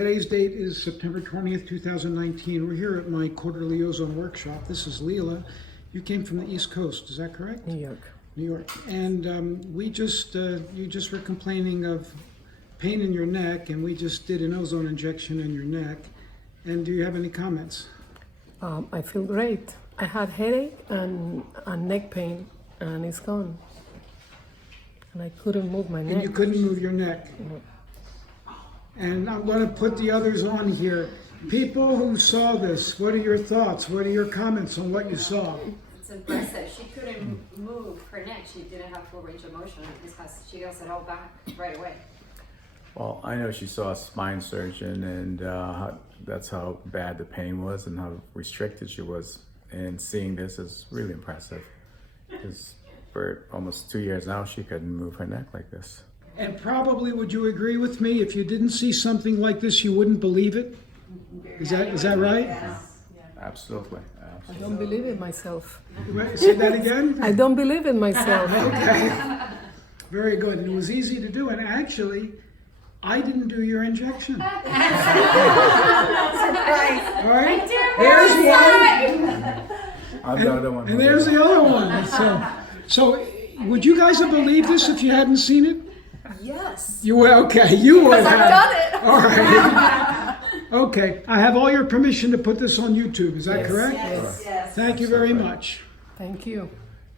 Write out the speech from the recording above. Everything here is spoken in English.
Today's date is September 20th, 2019. We're here at my quarterly ozone workshop. This is Leela. You came from the East Coast, is that correct? New York. New York. And you just were complaining of pain in your neck, and we just did an ozone injection in your neck. And do you have any comments? I feel great. I had headache and neck pain, and it's gone. And I couldn't move my neck. And you couldn't move your neck. And I'm going to put the others on here. People who saw this, what are your thoughts? What are your comments on what you saw? It's impressive. She couldn't move her neck. She didn't have full range of motion because she got it all back right away. Well, I know she saw a spine surgeon, and that's how bad the pain was and how restricted she was. And seeing this is really impressive. Because for almost 2 years now, she couldn't move her neck like this. And probably, would you agree with me, if you didn't see something like this, you wouldn't believe it? Is that right? Yes. Absolutely. I don't believe in myself. Say that again? I don't believe in myself. Okay. Very good. And it was easy to do. And actually, I didn't do your injection. All right? There's one. I'm the other one. And there's the other one. So would you guys have believed this if you hadn't seen it? Yes. You would, okay. You would have. I've done it. All right. Okay. I have all your permission to put this on YouTube. Is that correct? Yes. Yes. Thank you very much. Thank you.